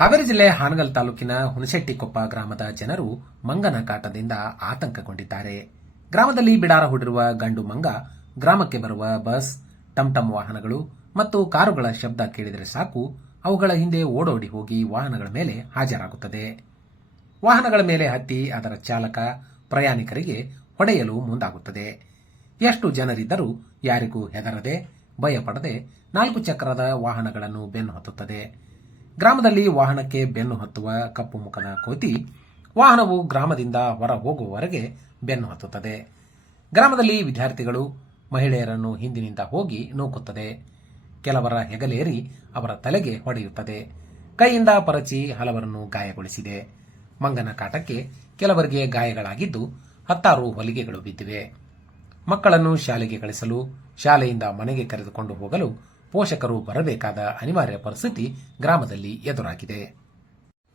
ಹಾವೇರಿ ಜಿಲ್ಲೆ ಹಾನಗಲ್ ತಾಲೂಕಿನ ಹುಣಸೆಟ್ಟಿಕೊಪ್ಪ ಗ್ರಾಮದ ಜನರು ಮಂಗನ ಕಾಟದಿಂದ ಆತಂಕಗೊಂಡಿದ್ದಾರೆ. ಗ್ರಾಮದಲ್ಲಿ ಬಿಡಾರ ಹೂಡಿರುವ ಗಂಡು ಮಂಗ, ಗ್ರಾಮಕ್ಕೆ ಬರುವ ಬಸ್ ಟಂಟಂ ವಾಹನಗಳು ಮತ್ತು ಕಾರುಗಳ ಶಬ್ದ ಕೇಳಿದರೆ ಸಾಕು, ಅವುಗಳ ಹಿಂದೆ ಓಡೋಡಿ ಹೋಗಿ ವಾಹನಗಳ ಮೇಲೆ ಹಾಜರಾಗುತ್ತದೆ. ವಾಹನಗಳ ಮೇಲೆ ಹತ್ತಿ ಅದರ ಚಾಲಕ, ಪ್ರಯಾಣಿಕರಿಗೆ ಹೊಡೆಯಲು ಮುಂದಾಗುತ್ತದೆ. ಎಷ್ಟು ಜನರಿದ್ದರೂ ಯಾರಿಗೂ ಹೆದರದೆ, ಭಯಪಡದೆ ನಾಲ್ಕು ಚಕ್ರದ ವಾಹನಗಳನ್ನು ಬೆನ್ನು ಹತ್ತುತ್ತದೆ. ಗ್ರಾಮದಲ್ಲಿ ವಾಹನಕ್ಕೆ ಬೆನ್ನು ಹತ್ತುವ ಕಪ್ಪು ಮುಖದ ಕೋತಿ ವಾಹನವು ಗ್ರಾಮದಿಂದ ಹೊರ ಹೋಗುವವರೆಗೆ ಬೆನ್ನು ಹತ್ತುತ್ತದೆ. ಗ್ರಾಮದಲ್ಲಿ ವಿದ್ಯಾರ್ಥಿಗಳು ಮಹಿಳೆಯರನ್ನು ಹಿಂದಿನಿಂದ ಹೋಗಿ ನೂಕುತ್ತದೆ. ಕೆಲವರ ಹೆಗಲೇರಿ ಅವರ ತಲೆಗೆ ಹೊಡೆಯುತ್ತದೆ. ಕೈಯಿಂದ ಪರಚಿ ಹಲವರನ್ನು ಗಾಯಗೊಳಿಸಿದೆ. ಮಂಗನ ಕಾಟಕ್ಕೆ ಕೆಲವರಿಗೆ ಗಾಯಗಳಾಗಿದ್ದು ಹತ್ತಾರು ಹೊಲಿಗೆಗಳು ಬಿದ್ದಿವೆ. ಮಕ್ಕಳನ್ನು ಶಾಲೆಗೆ ಕಳಿಸಲು ಶಾಲೆಯಿಂದ ಮನೆಗೆ ಕರೆದುಕೊಂಡು ಹೋಗಲು ಪೋಷಕರು ಬರಬೇಕಾದ ಅನಿವಾರ್ಯ ಪರಿಸ್ಥಿತಿ ಗ್ರಾಮದಲ್ಲಿ ಎದುರಾಗಿದೆ.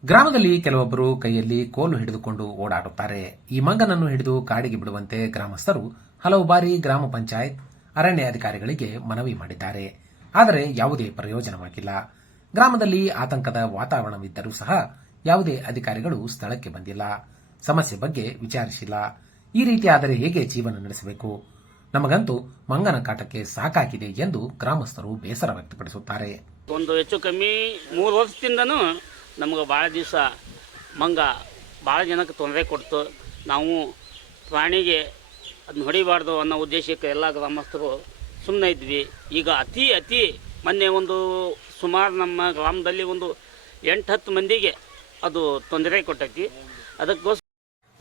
ಗ್ರಾಮದಲ್ಲಿ ಕೆಲವೊಬ್ಬರು ಕೈಯಲ್ಲಿ ಕೋಲು ಹಿಡಿದುಕೊಂಡು ಓಡಾಡುತ್ತಾರೆ. ಈ ಮಂಗನನ್ನು ಹಿಡಿದು ಕಾಡಿಗೆ ಬಿಡುವಂತೆ ಗ್ರಾಮಸ್ಥರು ಹಲವು ಬಾರಿ ಗ್ರಾಮ ಪಂಚಾಯತ್, ಅರಣ್ಯ ಅಧಿಕಾರಿಗಳಿಗೆ ಮನವಿ ಮಾಡಿದ್ದಾರೆ. ಆದರೆ ಯಾವುದೇ ಪ್ರಯೋಜನವಾಗಿಲ್ಲ. ಗ್ರಾಮದಲ್ಲಿ ಆತಂಕದ ವಾತಾವರಣವಿದ್ದರೂ ಸಹ ಯಾವುದೇ ಅಧಿಕಾರಿಗಳು ಸ್ಥಳಕ್ಕೆ ಬಂದಿಲ್ಲ. ಸಮಸ್ಯೆ ಬಗ್ಗೆ ವಿಚಾರಿಸಿಲ್ಲ. ಈ ರೀತಿಯಾದರೆ ಹೇಗೆ ಜೀವನ ನಡೆಸಬೇಕು? ನಮಗಂತೂ ಮಂಗನ ಕಾಟಕ್ಕೆ ಸಾಕಾಗಿದೆ ಎಂದು ಗ್ರಾಮಸ್ಥರು ಬೇಸರ ವ್ಯಕ್ತಪಡಿಸುತ್ತಾರೆ. ಒಂದು ಹೆಚ್ಚು ಕಮ್ಮಿ ಮೂರು ವರ್ಷದಿಂದನೂ ನಮಗೆ ಭಾಳ ದಿವಸ ಮಂಗ ಭಾಳ ಜನಕ್ಕೆ ತೊಂದರೆ ಕೊಡ್ತು. ನಾವು ಪ್ರಾಣಿಗೆ ಅದನ್ನ ಹೊಡಿಬಾರ್ದು ಅನ್ನೋ ಉದ್ದೇಶಕ್ಕೆ ಎಲ್ಲ ಗ್ರಾಮಸ್ಥರು ಸುಮ್ಮನೆ ಇದ್ವಿ. ಈಗ ಅತಿ ಅತಿ ಮೊನ್ನೆ ಒಂದು ಸುಮಾರು ನಮ್ಮ ಗ್ರಾಮದಲ್ಲಿ ಒಂದು ಎಂಟು ಹತ್ತು ಮಂದಿಗೆ ಅದು ತೊಂದರೆ ಕೊಟ್ಟೈತಿ. ಅದಕ್ಕೋಸ್ಕರ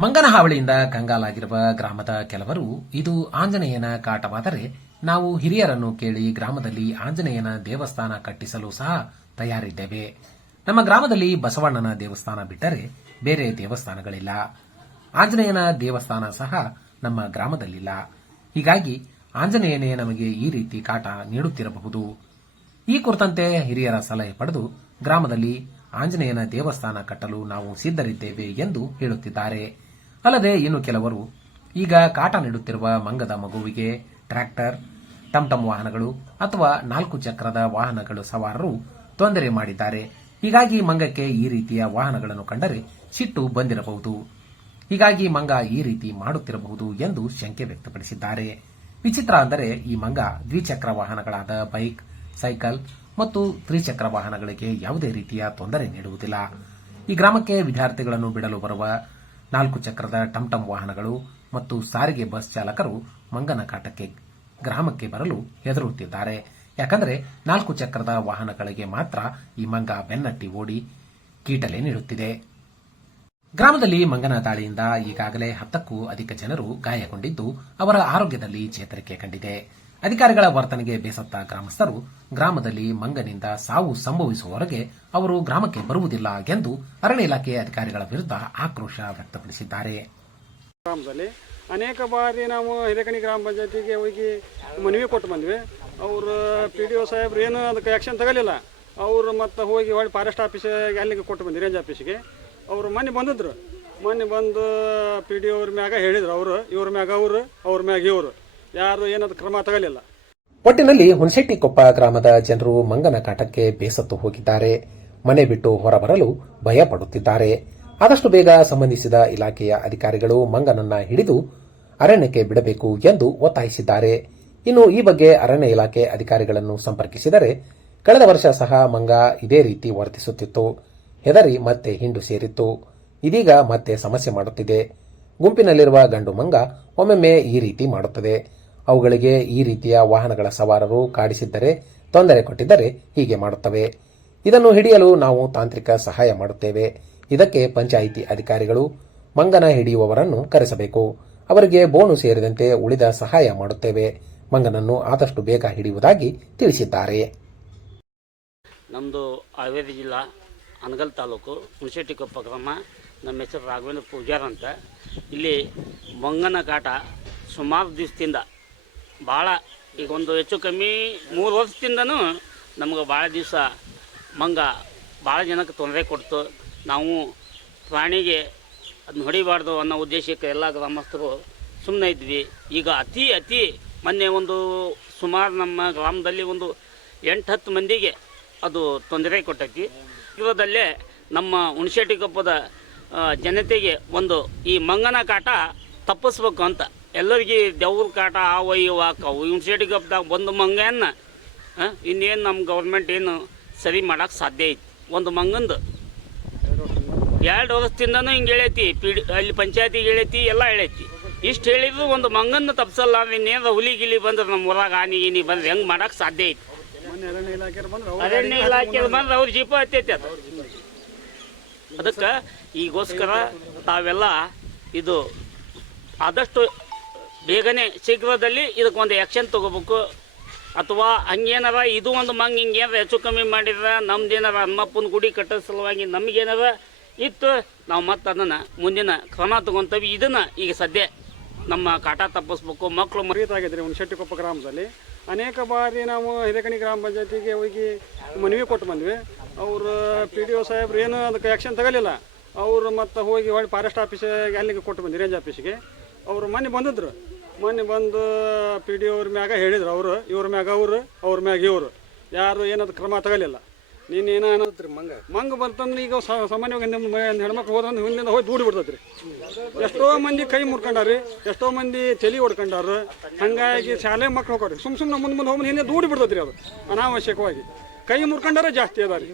ಮಂಗನ ಹಾವಳಿಯಿಂದ ಕಂಗಾಲಾಗಿರುವ ಗ್ರಾಮದ ಕೆಲವರು, ಇದು ಆಂಜನೇಯನ ಕಾಟವಾದರೆ ನಾವು ಹಿರಿಯರನ್ನು ಕೇಳಿ ಗ್ರಾಮದಲ್ಲಿ ಆಂಜನೇಯನ ದೇವಸ್ಥಾನ ಕಟ್ಟಿಸಲು ಸಹ ತಯಾರಿದ್ದೇವೆ. ನಮ್ಮ ಗ್ರಾಮದಲ್ಲಿ ಬಸವಣ್ಣನ ದೇವಸ್ಥಾನ ಬಿಟ್ಟರೆ ಬೇರೆ ದೇವಸ್ಥಾನಗಳಿಲ್ಲ. ಆಂಜನೇಯನ ದೇವಸ್ಥಾನ ಸಹ ನಮ್ಮ ಗ್ರಾಮದಲ್ಲಿಲ್ಲ. ಹೀಗಾಗಿ ಆಂಜನೇಯನೇ ನಮಗೆ ಈ ರೀತಿ ಕಾಟ ನೀಡುತ್ತಿರಬಹುದು. ಈ ಕುರಿತಂತೆ ಹಿರಿಯರ ಸಲಹೆ ಪಡೆದು ಗ್ರಾಮದಲ್ಲಿ ಆಂಜನೇಯನ ದೇವಸ್ಥಾನ ಕಟ್ಟಲು ನಾವು ಸಿದ್ಧರಿದ್ದೇವೆ ಎಂದು ಹೇಳುತ್ತಿದ್ದಾರೆ. ಅಲ್ಲದೆ ಇನ್ನು ಕೆಲವರು ಈಗ ಕಾಟ ನೀಡುತ್ತಿರುವ ಮಂಗದ ಮಗುವಿಗೆ ಟ್ರ್ಯಾಕ್ಟರ್, ಟಮ್ಟಮ್ ವಾಹನಗಳು ಅಥವಾ ನಾಲ್ಕು ಚಕ್ರದ ವಾಹನಗಳು ಸವಾರರು ತೊಂದರೆ ಮಾಡಿದ್ದಾರೆ. ಹೀಗಾಗಿ ಮಂಗಕ್ಕೆ ಈ ರೀತಿಯ ವಾಹನಗಳನ್ನು ಕಂಡರೆ ಸಿಟ್ಟು ಬಂದಿರಬಹುದು. ಹೀಗಾಗಿ ಮಂಗ ಈ ರೀತಿ ಮಾಡುತ್ತಿರಬಹುದು ಎಂದು ಶಂಕೆ ವ್ಯಕ್ತಪಡಿಸಿದ್ದಾರೆ. ವಿಚಿತ್ರ ಅಂದರೆ ಈ ಮಂಗ ದ್ವಿಚಕ್ರ ವಾಹನಗಳಾದ ಬೈಕ್, ಸೈಕಲ್ ಮತ್ತು ತ್ರಿಚಕ್ರ ವಾಹನಗಳಿಗೆ ಯಾವುದೇ ರೀತಿಯ ತೊಂದರೆ ನೀಡುವುದಿಲ್ಲ. ಈ ಗ್ರಾಮಕ್ಕೆ ವಿದ್ಯಾರ್ಥಿಗಳನ್ನು ಬಿಡಲು ಬರುವ ನಾಲ್ಕು ಚಕ್ರದ ಟಂಟಂ ವಾಹನಗಳು ಮತ್ತು ಸಾರಿಗೆ ಬಸ್ ಚಾಲಕರು ಮಂಗನ ಕಾಟಕ್ಕೆ, ಗ್ರಾಮಕ್ಕೆ ಬರಲು ಹೆದರುತ್ತಿದ್ದಾರೆ. ಯಾಕಂದರೆ ನಾಲ್ಕು ಚಕ್ರದ ವಾಹನಗಳಿಗೆ ಮಾತ್ರ ಈ ಮಂಗ ಬೆನ್ನಟ್ಟಿ ಓಡಿ ಕೀಟಲೆ ನೀಡುತ್ತಿದೆ. ಗ್ರಾಮದಲ್ಲಿ ಮಂಗನ ದಾಳಿಯಿಂದ ಈಗಾಗಲೇ ಹತ್ತಕ್ಕೂ ಅಧಿಕ ಜನರು ಗಾಯಗೊಂಡಿದ್ದು ಅವರ ಆರೋಗ್ಯದಲ್ಲಿ ಚೇತರಿಕೆ ಕಂಡಿದೆ. ಅಧಿಕಾರಿಗಳ ವರ್ತನೆಗೆ ಬೇಸತ್ತ ಗ್ರಾಮಸ್ಥರು ಗ್ರಾಮದಲ್ಲಿ ಮಂಗನಿಂದ ಸಾವು ಸಂಭವಿಸುವವರೆಗೆ ಅವರು ಗ್ರಾಮಕ್ಕೆ ಬರುವುದಿಲ್ಲ ಎಂದು ಅರಣ್ಯ ಇಲಾಖೆ ಅಧಿಕಾರಿಗಳ ವಿರುದ್ಧ ಆಕ್ರೋಶ ವ್ಯಕ್ತಪಡಿಸಿದ್ದಾರೆ. ಗ್ರಾಮದಲ್ಲಿ ಅನೇಕ ಬಾರಿ ನಾವು ಹಿರೇಕಣಿ ಗ್ರಾಮ ಪಂಚಾಯತಿಗೆ ಹೋಗಿ ಮನವಿ ಕೊಟ್ಟು ಬಂದ್ವಿ. ಅವರು ಪಿ ಡಿ ಒ ಸಾಹೇಬ್ರು ಏನು ಅದಕ್ಕೆ ಆ್ಯಕ್ಷನ್ ತಗೊಲಿಲ್ಲ. ಅವರು ಮತ್ತೆ ಹೋಗಿ ಹೊಳ್ಳಿ ಫಾರೆಸ್ಟ್ ಆಫೀಸಿಗೆ ಅಲ್ಲಿಗೆ ಕೊಟ್ಟು ಬಂದ್ವಿ ರೇಂಜ್ ಆಫೀಸಿಗೆ ಅವರು ಮೊನ್ನೆ ಬಂದಿದ್ರು. ಮೊನ್ನೆ ಬಂದು ಪಿ ಡಿ ಅವ್ರ ಮ್ಯಾಗ ಹೇಳಿದ್ರು. ಅವರು ಇವ್ರ ಮ್ಯಾಗ ಅವರು, ಅವ್ರ ಮ್ಯಾಗ ಇವರು. ಯಾರು ಏನಾದ್ರು ಕ್ರಮ ತಗಲಿಲ್ಲ ಒಟ್ಟಿನಲ್ಲಿ ಹುಣಸೆಟ್ಟಿಕೊಪ್ಪ ಗ್ರಾಮದ ಜನರು ಮಂಗನ ಕಾಟಕ್ಕೆ ಬೇಸತ್ತು ಹೋಗಿದ್ದಾರೆ. ಮನೆ ಬಿಟ್ಟು ಹೊರಬರಲು ಭಯ ಪಡುತ್ತಿದ್ದಾರೆ. ಆದಷ್ಟು ಬೇಗ ಸಂಬಂಧಿಸಿದ ಇಲಾಖೆಯ ಅಧಿಕಾರಿಗಳು ಮಂಗನನ್ನ ಹಿಡಿದು ಅರಣ್ಯಕ್ಕೆ ಬಿಡಬೇಕು ಎಂದು ಒತ್ತಾಯಿಸಿದ್ದಾರೆ. ಇನ್ನು ಈ ಬಗ್ಗೆ ಅರಣ್ಯ ಇಲಾಖೆ ಅಧಿಕಾರಿಗಳನ್ನು ಸಂಪರ್ಕಿಸಿದರೆ ಕಳೆದ ವರ್ಷ ಸಹ ಮಂಗ ಇದೇ ರೀತಿ ವರ್ತಿಸುತ್ತಿತ್ತು. ಹೆದರಿ ಮತ್ತೆ ಹಿಂಡು ಸೇರಿತ್ತು. ಇದೀಗ ಮತ್ತೆ ಸಮಸ್ಯೆ ಮಾಡುತ್ತಿದೆ. ಗುಂಪಿನಲ್ಲಿರುವ ಗಂಡು ಮಂಗ ಒಮ್ಮೆಮ್ಮೆ ಈ ರೀತಿ ಮಾಡುತ್ತದೆ. ಅವುಗಳಿಗೆ ಈ ರೀತಿಯ ವಾಹನಗಳ ಸವಾರರು ಕಾಡಿಸಿದ್ದರೆ ತೊಂದರೆ ಕೊಟ್ಟಿದ್ದರೆ ಹೀಗೆ ಮಾಡುತ್ತವೆ. ಇದನ್ನು ಹಿಡಿಯಲು ನಾವು ತಾಂತ್ರಿಕ ಸಹಾಯ ಮಾಡುತ್ತೇವೆ. ಇದಕ್ಕೆ ಪಂಚಾಯಿತಿ ಅಧಿಕಾರಿಗಳು ಮಂಗನ ಹಿಡಿಯುವವರನ್ನು ಕರೆಸಬೇಕು. ಅವರಿಗೆ ಬೋನು ಸೇರಿದಂತೆ ಉಳಿದ ಸಹಾಯ ಮಾಡುತ್ತೇವೆ. ಮಂಗನನ್ನು ಆದಷ್ಟು ಬೇಗ ಹಿಡಿಯುವುದಾಗಿ ತಿಳಿಸಿದ್ದಾರೆ. ನಮ್ಮದು ಹಾವೇರಿ ಜಿಲ್ಲಾ, ಅನಗಲ್ ತಾಲೂಕು ಹುಣಸೆಟ್ಟಿಕೊಪ್ಪ ಗ್ರಾಮ. ನಮ್ಮ ಹೆಸರು ರಾಘವೇಂದ್ರ ಪೂಜಾರ್ ಅಂತ. ಇಲ್ಲಿ ಮಂಗನ ಕಾಟ ಸುಮಾರು ದಿವಸದಿಂದ ಭಾಳ ಈಗ ಒಂದು ಹೆಚ್ಚು ಕಮ್ಮಿ ಮೂರು ವರ್ಷದಿಂದನೂ ನಮಗೆ ಭಾಳ ದಿವಸ ಮಂಗ ಭಾಳ ಜನಕ್ಕೆ ತೊಂದರೆ ಕೊಡ್ತು. ನಾವು ಪ್ರಾಣಿಗೆ ಅದನ್ನ ಹೊಡಿಬಾರ್ದು ಅನ್ನೋ ಉದ್ದೇಶಕ್ಕೆ ಎಲ್ಲ ಗ್ರಾಮಸ್ಥರು ಸುಮ್ಮನೆ ಇದ್ವಿ. ಈಗ ಅತಿ ಅತಿ ಮೊನ್ನೆ ಒಂದು ಸುಮಾರು ನಮ್ಮ ಗ್ರಾಮದಲ್ಲಿ ಒಂದು ಎಂಟು ಹತ್ತು ಮಂದಿಗೆ ಅದು ತೊಂದರೆ ಕೊಟ್ಟೈತಿ. ಇವದಲ್ಲೇ ನಮ್ಮ ಹುಣಸೆಟ್ಟಿಕೊಪ್ಪದ ಆ, ಜನತೆಗೆ ಒಂದು ಈ ಮಂಗನ ಕಾಟ ತಪ್ಪಿಸ್ಬೇಕು ಅಂತ ಎಲ್ಲರಿಗೆ ದೇವ್ರ ಕಾಟ ಆವ ಇವ ಆಕವು ಗಬ್ದಾಗ ಒಂದು ಮಂಗನ್ನ ಇನ್ನೇನು ನಮ್ಮ ಗೌರ್ಮೆಂಟ್ ಏನು ಸರಿ ಮಾಡೋಕ್ಕೆ ಸಾಧ್ಯ ಐತಿ. ಒಂದು ಮಂಗಂದು. ಎರಡು ವರ್ಷದಿಂದನೂ ಹಿಂಗೆ ಹೇಳೈತಿ ಪಿ ಡಿ ಅಲ್ಲಿ ಪಂಚಾಯತಿ ಹೇಳೈತಿ, ಎಲ್ಲ ಹೇಳೈತಿ. ಇಷ್ಟು ಹೇಳಿದ್ರು ಒಂದು ಮಂಗನ್ನು ತಪ್ಸಲ್ಲ, ಇನ್ನೇನು ಹುಲಿ ಗಿಲಿ ಬಂದ್ರೆ ನಮ್ಮ ಊರಾಗ ಆನಿ ಗಿನಿ ಬಂದ್ರೆ ಹೆಂಗೆ ಮಾಡೋಕ್ಕೆ ಸಾಧ್ಯ ಐತಿ. ಅರಣ್ಯ ಇಲಾಖೆ ಬಂದ್ರೆ ಅವ್ರ ಜೀಪ ಹತ್ತೈತಿ ಅದು. ಅದಕ್ಕೆ ಈಗೋಸ್ಕರ ತಾವೆಲ್ಲ ಇದು ಆದಷ್ಟು ಬೇಗನೆ ಶೀಘ್ರದಲ್ಲಿ ಇದಕ್ಕೊಂದು ಆ್ಯಕ್ಷನ್ ತಗೋಬೇಕು. ಅಥವಾ ಹಂಗೇನಾರ ಇದು ಒಂದು ಮಂಗ್ ಹಿಂಗೇನಾರ ಹೆಚ್ಚು ಕಮ್ಮಿ ಮಾಡಿದ್ರೆ ನಮ್ದೇನಾರ ಅಮ್ಮಪ್ಪನ ಗುಡಿ ಕಟ್ಟೋ ಸಲುವಾಗಿ ನಮಗೇನಾರ ಇತ್ತು, ನಾವು ಮತ್ತೆ ಅದನ್ನು ಮುಂದಿನ ಕ್ರಮ ತೊಗೊತೀವಿ. ಇದನ್ನು ಈಗ ಸದ್ಯ ನಮ್ಮ ಕಾಟ ತಪ್ಪಿಸ್ಬೇಕು. ಮಕ್ಕಳು ಮರಿ ಒಂದು ಶೆಟ್ಟಿಕೊಪ್ಪ ಗ್ರಾಮದಲ್ಲಿ ಅನೇಕ ಬಾರಿ ನಾವು ಹಿರೇಕಣಿ ಗ್ರಾಮ ಪಂಚಾಯತಿಗೆ ಹೋಗಿ ಮನವಿ ಕೊಟ್ಟು ಬಂದ್ವಿ. ಅವರು ಪಿ ಡಿ ಒ ಸಾಹೇಬ್ರು ಏನು ಅದಕ್ಕೆ ಆ್ಯಕ್ಷನ್ ತಗೊಲಿಲ್ಲ ಅವರು ಮತ್ತು ಹೋಗಿ ಹೊಳ್ಳಿ ಫಾರೆಸ್ಟ್ ಆಫೀಸಿಗೆ ಅಲ್ಲಿಗೆ ಕೊಟ್ಟು ಬಂದ್ವಿ ರೇಂಜ್ ಆಫೀಸಿಗೆ ಅವರು ಮೊನ್ನೆ ಬಂದಿದ್ರು. ಮೊನ್ನೆ ಬಂದು ಪಿ ಡಿ ಅವ್ರ ಮ್ಯಾಗ ಹೇಳಿದ್ರು ಅವರು ಇವ್ರ ಮ್ಯಾಗ ಅವರು ಅವ್ರ ಮ್ಯಾಗ ಇವರು. ಯಾರು ಏನದು ಕ್ರಮ ತಗೊಲಿಲ್ಲ ನೀನು ಏನೋ ಅನ್ನತ್ರಿ ಮಂಗ? ಮಂಗ ಬಂತಂದ್ರೆ ಈಗ ಸಾಮಾನ್ಯವಾಗಿ ನಿಮ್ಮ ಹೆಣ್ಮಕ್ಳು ಹೋದ್ರೆ ಹಿಂದಿಂದ ಹೋಗಿ ದೂಡಿ ಬಿಡ್ತೈತ್ರಿ. ಎಷ್ಟೋ ಮಂದಿ ಕೈ ಮುರ್ಕೊಂಡಾರಿ ಎಷ್ಟೋ ಮಂದಿ ತಲೆ ಹೊಡ್ಕೊಂಡಾರ ಹಂಗಾಗಿ ಶಾಲೆ ಮಕ್ಳು ಹೋಗ್ರಿ ಸುಮ್ ಸುಮ್ಮನೆ ಮುಂದೆ ಮುಂದೆ ಹೋಗಿ ಹಿಂದೆ ದೂಡಿ ಬಿಡ್ತೈತ್ರಿ ಅದು ಅನಾವಶ್ಯಕವಾಗಿ. ಕೈ ಮುರ್ಕೊಂಡಾರ ಜಾಸ್ತಿ ಅದಾರಿ.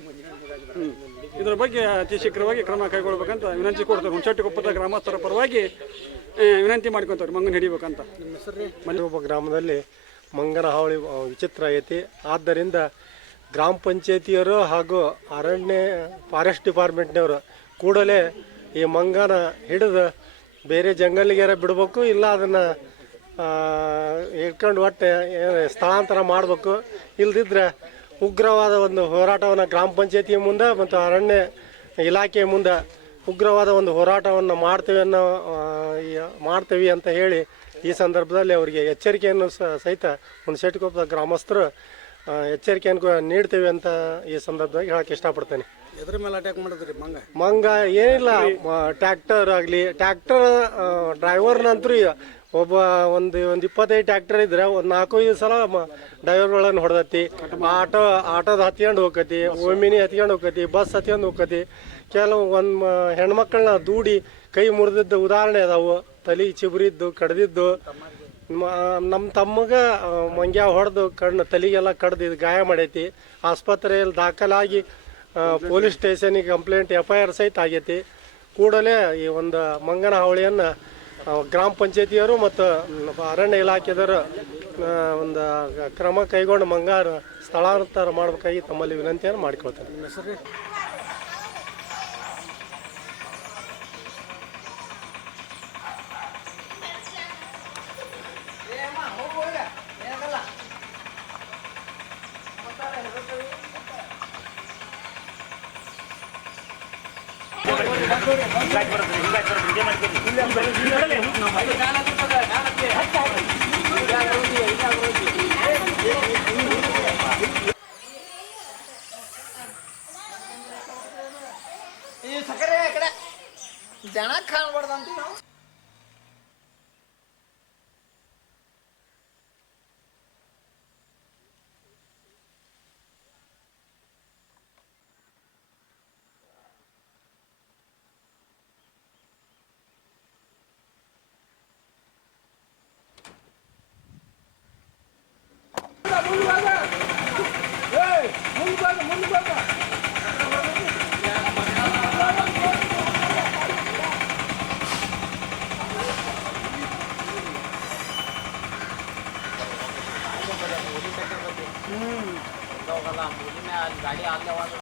ಹ್ಞೂ ಇದ್ರ ಬಗ್ಗೆ ಅತಿ ಶೀಘ್ರವಾಗಿ ಕ್ರಮ ಕೈಗೊಳ್ಬೇಕಂತ ವಿನಂತಿ ಕೊಡ್ತಾರೆ ಹುಣಸಟ್ಟಿಕೊಪ್ಪದ ಗ್ರಾಮಸ್ಥರ ಪರವಾಗಿ ವಿನಂತಿ ಮಾಡ್ಕೊತಾರೆ ಮಂಗನ ಹಿಡಿಬೇಕಂತ. ಮಲ್ಲಿಗೊಪ್ಪ ಗ್ರಾಮದಲ್ಲಿ ಮಂಗನ ಹಾವಳಿ ವಿಚಿತ್ರ ಐತಿ ಆದ್ದರಿಂದ ಗ್ರಾಮ ಪಂಚಾಯತಿಯವರು ಹಾಗೂ ಅರಣ್ಯ, ಫಾರೆಸ್ಟ್ ಡಿಪಾರ್ಟ್ಮೆಂಟ್ನವರು ಕೂಡಲೇ ಈ ಮಂಗನ ಹಿಡಿದು ಬೇರೆ ಜಂಗಲ್ಗೆರ ಬಿಡಬೇಕು, ಇಲ್ಲ ಅದನ್ನು ಇಟ್ಕೊಂಡು ಒಟ್ಟೆ ಸ್ಥಳಾಂತರ ಮಾಡಬೇಕು. ಇಲ್ದಿದ್ರೆ ಉಗ್ರವಾದ ಒಂದು ಹೋರಾಟವನ್ನು ಗ್ರಾಮ ಪಂಚಾಯತಿಯ ಮುಂದೆ ಮತ್ತು ಅರಣ್ಯ ಇಲಾಖೆಯ ಮುಂದೆ ಉಗ್ರವಾದ ಒಂದು ಹೋರಾಟವನ್ನು ಮಾಡ್ತೇವೆ ಅನ್ನೋ ಮಾಡ್ತೀವಿ ಅಂತ ಹೇಳಿ ಈ ಸಂದರ್ಭದಲ್ಲಿ ಅವರಿಗೆ ಎಚ್ಚರಿಕೆಯನ್ನು ಸಹಿತ ಒಂದು ಹುಣಸೆಟ್ಟಿಕೊಪ್ಪದ ಗ್ರಾಮಸ್ಥರು ಎಚ್ಚರಿಕೆಯನ್ನು ನೀಡ್ತೇವೆ ಅಂತ ಈ ಸಂದರ್ಭದಾಗ ಹೇಳಕ್ಕೆ ಇಷ್ಟಪಡ್ತೇನೆ. ಎದ್ರ ಮೇಲೆ ಅಟ್ಯಾಕ್ ಮಾಡಿದ್ರಿ ಮಂಗ? ಮಂಗ ಏನಿಲ್ಲ ಟ್ಯಾಕ್ಟರ್ ಆಗಲಿ ಟ್ಯಾಕ್ಟರ್ ಡ್ರೈವರ್ನಂತರೂ ಒಬ್ಬ ಒಂದು ಒಂದು ಇಪ್ಪತ್ತೈದು ಟ್ಯಾಕ್ಟರ್ ಇದ್ರೆ ಒಂದು ನಾಲ್ಕೈದು ಸಲ ಡ್ರೈವರ್ಗಳನ್ನು ಹೊಡೆದತಿ. ಆಟೋ, ಆಟೋದ ಹತ್ಕೊಂಡು ಹೋಗತಿ ಓಮಿನಿ ಹತ್ಕೊಂಡು ಹೋಗತಿ ಬಸ್ ಹತ್ಕೊಂಡು ಹೋಗತಿ ಕೆಲವು ಒಂದು ಹೆಣ್ಮಕ್ಳನ್ನ ದೂಡಿ ಕೈ ಮುರಿದಿದ್ದ ಉದಾಹರಣೆ ಅದಾವು. ತಲೆ ಚಿಬುರಿದ್ದು, ಕಡ್ದಿದ್ದು. ನಮ್ಮ ತಮ್ಮಗ ಮಂಗ್ಯಾ ಹೊಡೆದು ಕಣ್ಣು ತಲೆಗೆಲ್ಲ ಕಡ್ದು ಗಾಯ ಮಾಡೈತಿ. ಆಸ್ಪತ್ರೆಯಲ್ಲಿ ದಾಖಲಾಗಿ ಪೊಲೀಸ್ ಸ್ಟೇಷನಿಗೆ ಕಂಪ್ಲೇಂಟ್ ಎಫ್ ಐ ಆರ್ ಸಹಿತ ಆಗೈತಿ. ಕೂಡಲೇ ಈ ಒಂದು ಮಂಗನ ಹಾವಳಿಯನ್ನು ಗ್ರಾಮ ಪಂಚಾಯತಿಯವರು ಮತ್ತು ಅರಣ್ಯ ಇಲಾಖೆದವರು ಒಂದು ಕ್ರಮ ಕೈಗೊಂಡು ಮಂಗಾರ ಸ್ಥಳಾಂತರ ಮಾಡಬೇಕಾಗಿ ತಮ್ಮಲ್ಲಿ ವಿನಂತಿಯನ್ನು ಮಾಡಿಕೊಳ್ತೇನೆ. ಹಿಂಗಾಗಿ ಬರುತ್ತೆ ಹಿಂಗಾಗಿ ಬರುತ್ತೆ ಇದೇ ಮಾಡ್ತೀನಿ